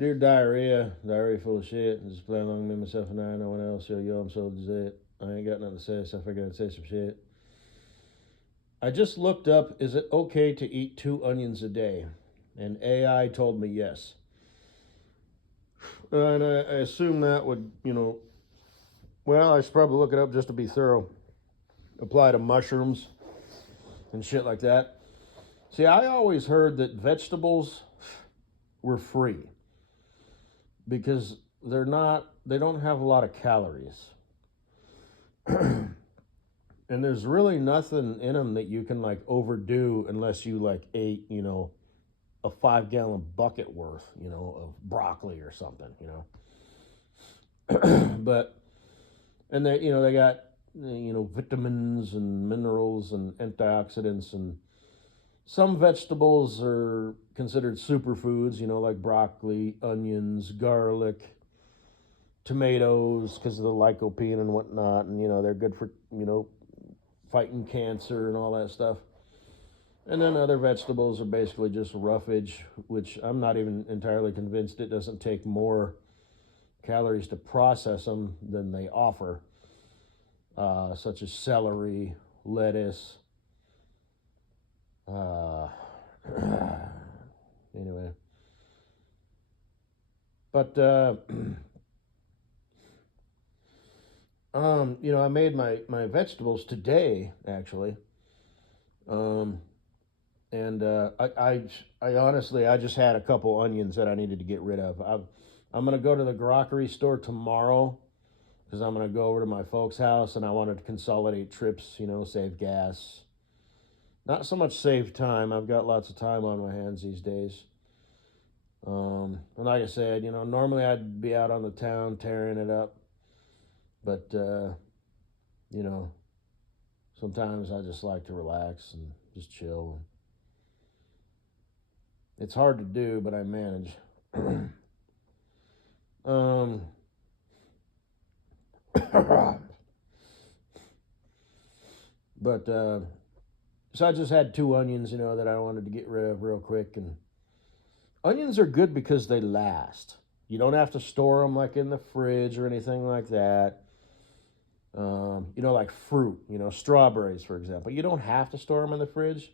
Dear diarrhea full of shit. Just play along with me, myself, and I. No one else. Yo, I'm so dead. I ain't got nothing to say, so I figured I'd say some shit. I just looked up, is it okay to eat 2 onions a day? And AI told me yes. And I assume that would, well, I should probably look it up just to be thorough. Apply to mushrooms and shit like that. See, I always heard that vegetables were free because they don't have a lot of calories. And there's really nothing in them that you can like overdo unless you like ate, a 5 gallon bucket worth, of broccoli or something, but and they got vitamins and minerals and antioxidants, and some vegetables are considered superfoods, like broccoli, onions, garlic, tomatoes because of the lycopene and whatnot, and they're good for fighting cancer and all that stuff. And then other vegetables are basically just roughage, which I'm not even entirely convinced it doesn't take more calories to process them than they offer, such as celery, lettuce. Anyway, but I made my vegetables today actually. And I honestly, I just had a couple onions that I needed to get rid of. I'm gonna go to the grocery store tomorrow because I'm gonna go over to my folks' house and I wanted to consolidate trips. Save gas. Not so much save time. I've got lots of time on my hands these days. And like I said, normally I'd be out on the town tearing it up, but you know, sometimes I just like to relax and just chill. It's hard to do, but I manage. um, but so I just had 2 onions, that I wanted to get rid of real quick. And onions are good because they last. You don't have to store them like in the fridge or anything like that. Like fruit, strawberries, for example. You don't have to store them in the fridge,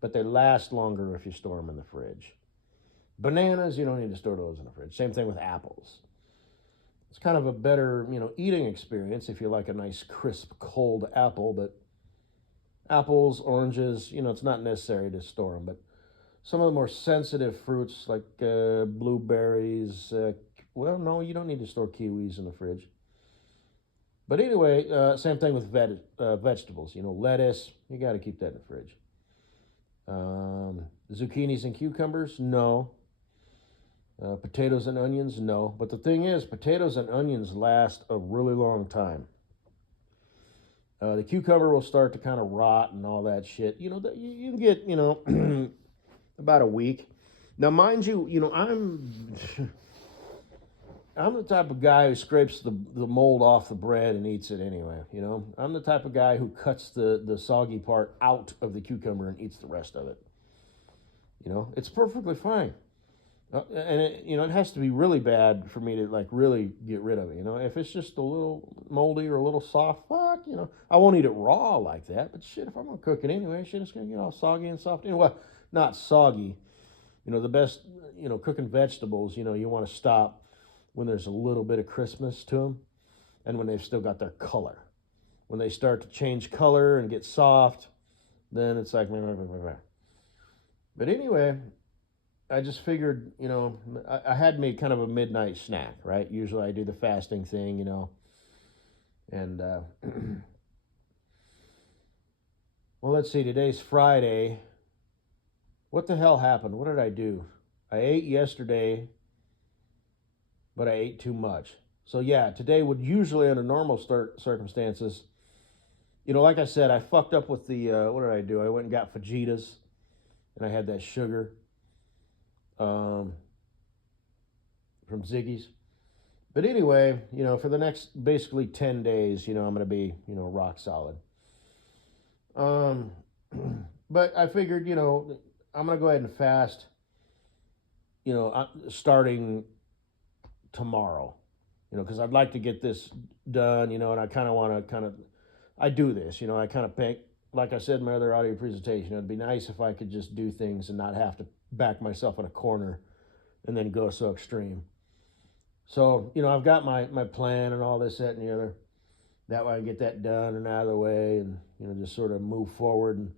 but they last longer if you store them in the fridge. Bananas, you don't need to store those in the fridge. Same thing with apples. It's kind of a better, eating experience if you like a nice, crisp, cold apple. But apples, oranges, it's not necessary to store them. But some of the more sensitive fruits like blueberries, well, no, you don't need to store kiwis in the fridge. But anyway, same thing with vegetables. Lettuce, you got to keep that in the fridge. Zucchinis and cucumbers, no. Potatoes and onions, no. But the thing is, potatoes and onions last a really long time. The cucumber will start to kind of rot and all that shit. You can get, about a week. Now, mind you, I'm the type of guy who scrapes the mold off the bread and eats it anyway. I'm the type of guy who cuts the soggy part out of the cucumber and eats the rest of it. It's perfectly fine. And it has to be really bad for me to like really get rid of it. If it's just a little moldy or a little soft, fuck, I won't eat it raw like that. But shit, if I'm gonna cook it anyway, shit, it's gonna get all soggy and soft. Well, not soggy. The best, cooking vegetables. You want to stop when there's a little bit of crispness to them, and when they've still got their color. When they start to change color and get soft, then it's like. But anyway, I just figured, I had made kind of a midnight snack, right? Usually I do the fasting thing, and well, let's see. Today's Friday. What the hell happened? What did I do? I ate yesterday, but I ate too much. So yeah, today would usually under normal circumstances, like I said, I fucked up with the what did I do? I went and got fajitas, and I had that sugar from Ziggy's. But anyway, for the next basically 10 days, I'm going to be, rock solid. But I figured, I'm going to go ahead and fast, starting tomorrow, because I'd like to get this done, and I kind of want to I do this, I kind of think, like I said in my other audio presentation, it'd be nice if I could just do things and not have to back myself in a corner and then go so extreme. So, I've got my plan and all this, that, and the other. That way I can get that done and out of the way and, just sort of move forward. And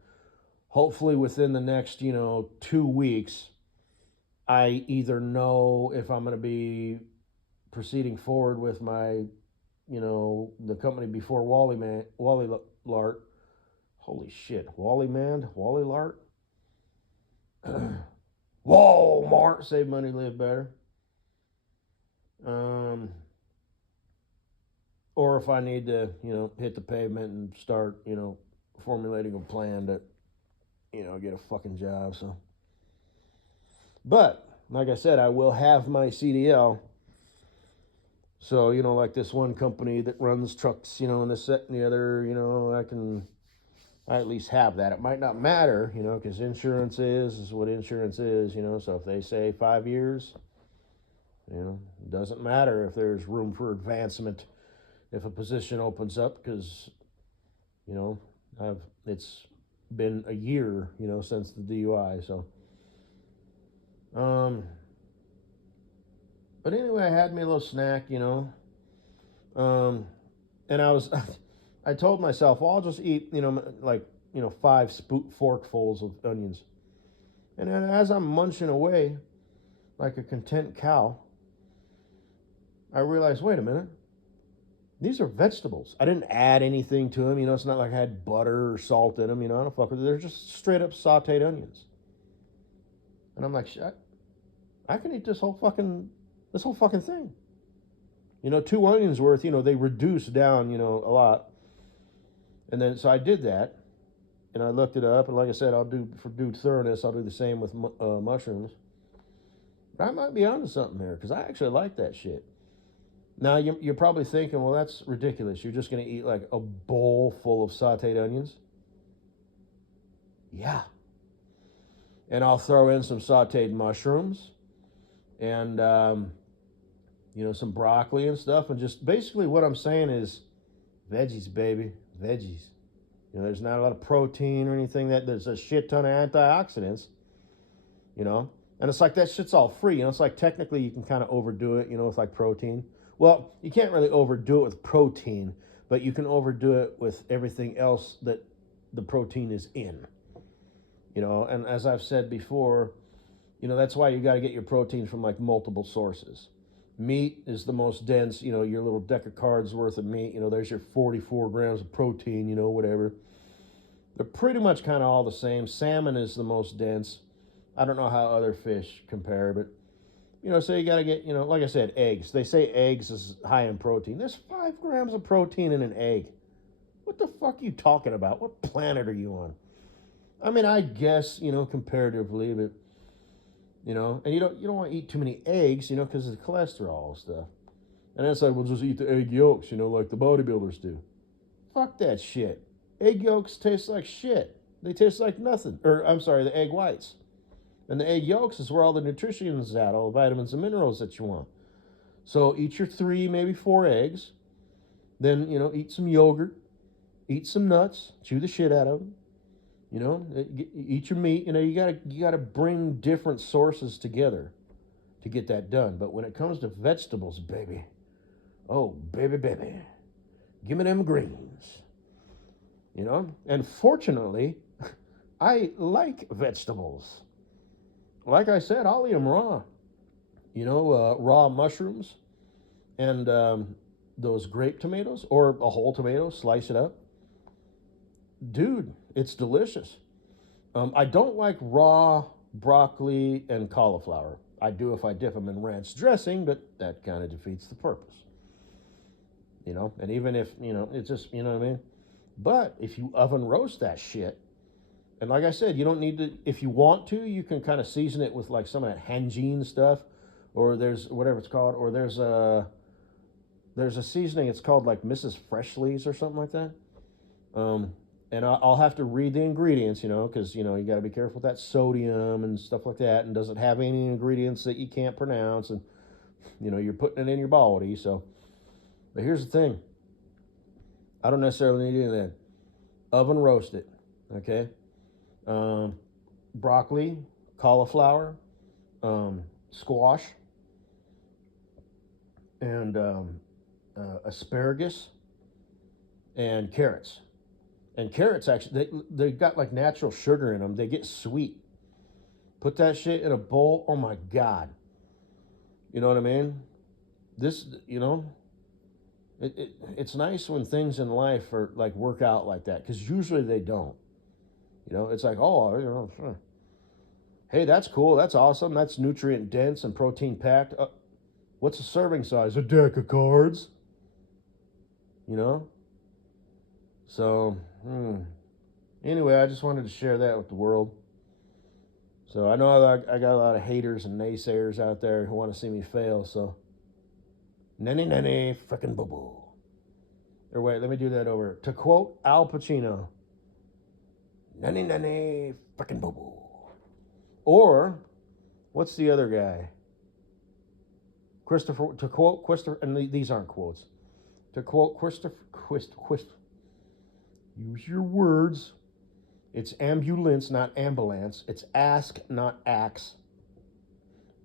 hopefully within the next, 2 weeks, I either know if I'm going to be proceeding forward with my, the company before Wally Lart. Holy shit, Wally Lart. Walmart, save money, live better. Or if I need to, hit the pavement and start, formulating a plan to, get a fucking job. So, but like I said, I will have my CDL. So, like this one company that runs trucks, and this, that, and the other, I at least have that. It might not matter, because insurance is what insurance is, so if they say 5 years, it doesn't matter if there's room for advancement if a position opens up, because, it's been a year, since the DUI, so. But anyway, I had me a little snack, and I told myself, well, I'll just eat, 5 forkfuls of onions. And then as I'm munching away, like a content cow, I realized, wait a minute, these are vegetables. I didn't add anything to them, it's not like I had butter or salt in them, I don't fuck with it. They're just straight up sauteed onions. And I'm like, shit, I can eat this whole fucking thing. 2 onions worth, they reduce down, a lot. And then, so I did that, and I looked it up, and like I said, for due thoroughness, I'll do the same with mushrooms. But I might be onto something here, because I actually like that shit. Now, you're probably thinking, well, that's ridiculous. You're just going to eat like a bowl full of sauteed onions? Yeah. And I'll throw in some sauteed mushrooms and, some broccoli and stuff. And just basically what I'm saying is veggies, baby, veggies. There's not a lot of protein or anything. There's a shit ton of antioxidants, and it's like that shit's all free. It's like technically you can kind of overdo it, with like protein. Well, you can't really overdo it with protein, but you can overdo it with everything else that the protein is in. And as I've said before, that's why you got to get your protein from like multiple sources. Meat is the most dense, your little deck of cards worth of meat, there's your 44 grams of protein, whatever. They're pretty much kind of all the same. Salmon is the most dense. I don't know how other fish compare, but, so you got to get, like I said, eggs. They say eggs is high in protein. There's 5 grams of protein in an egg. What the fuck are you talking about? What planet are you on? I mean, I guess, comparatively, but, and you don't want to eat too many eggs, because of the cholesterol and stuff. And it's like, we'll just eat the egg yolks, like the bodybuilders do. Fuck that shit. Egg yolks taste like shit. They taste like nothing. Or, I'm sorry, the egg whites. And the egg yolks is where all the nutrition is at, all the vitamins and minerals that you want. So eat your 3, maybe 4 eggs. Then, eat some yogurt. Eat some nuts. Chew the shit out of them. Eat your meat. You gotta bring different sources together to get that done. But when it comes to vegetables, baby, oh, baby, give me them greens. And fortunately, I like vegetables. Like I said, I'll eat them raw. Raw mushrooms and those grape tomatoes, or a whole tomato, slice it up. Dude, it's delicious. I don't like raw broccoli and cauliflower. I do if I dip them in ranch dressing, but that kind of defeats the purpose. And even if, it's just, what I mean? But if you oven roast that shit, and like I said, you don't need to, if you want to, you can kind of season it with like some of that Hanjin stuff, or there's whatever it's called, or there's a seasoning, it's called like Mrs. Freshley's or something like that. And I'll have to read the ingredients, because, you got to be careful with that sodium and stuff like that, and does it have any ingredients that you can't pronounce, and You know, you're putting it in your body. So, but here's the thing: I don't necessarily need any of that. Oven roast it, okay? Um, Broccoli, cauliflower, squash, and asparagus, and carrots. And carrots actually they got like natural sugar in them. They get sweet. Put that shit in a bowl. Oh my god. You know what I mean? This, you know, it's nice when things in life are like work out like that because usually they don't. You know, it's like, oh, you know, sure. Hey, that's cool. That's awesome. That's nutrient dense and protein packed. What's a serving size? A deck of cards. You know. So, anyway, I just wanted to share that with the world. So I know I got a lot of haters and naysayers out there who want to see me fail. So, nanny, frickin' boo boo. Or wait, let me do that over. To quote Al Pacino, nanny, frickin' boo boo. Or, what's the other guy? To quote Christopher, and these aren't quotes. To quote Christopher, use your words. It's ambulance, not ambulance. It's ask, not axe.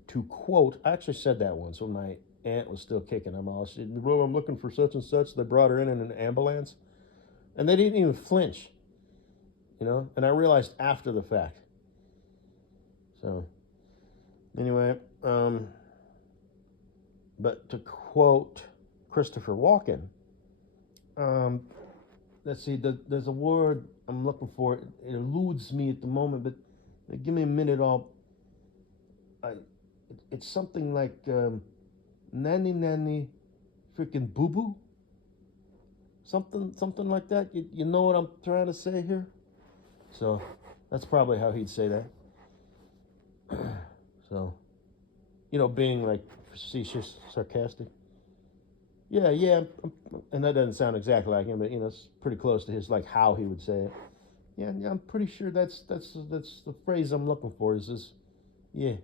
To quote, I actually said that once when my aunt was still kicking. I'm looking for such and such. They brought her in an ambulance. And they didn't even flinch. You know? And I realized after the fact. So, anyway, but to quote Christopher Walken, let's see, there's a word I'm looking for. It eludes me at the moment, but give me a minute. It's something like nanny, freaking boo boo. Something like that. You know what I'm trying to say here? So that's probably how he'd say that. So, you know, being like facetious, sarcastic. Yeah, and that doesn't sound exactly like him, but you know, it's pretty close to his like how he would say it. Yeah, I'm pretty sure that's the phrase I'm looking for. Is this? Yeah.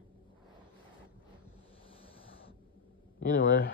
Anyway.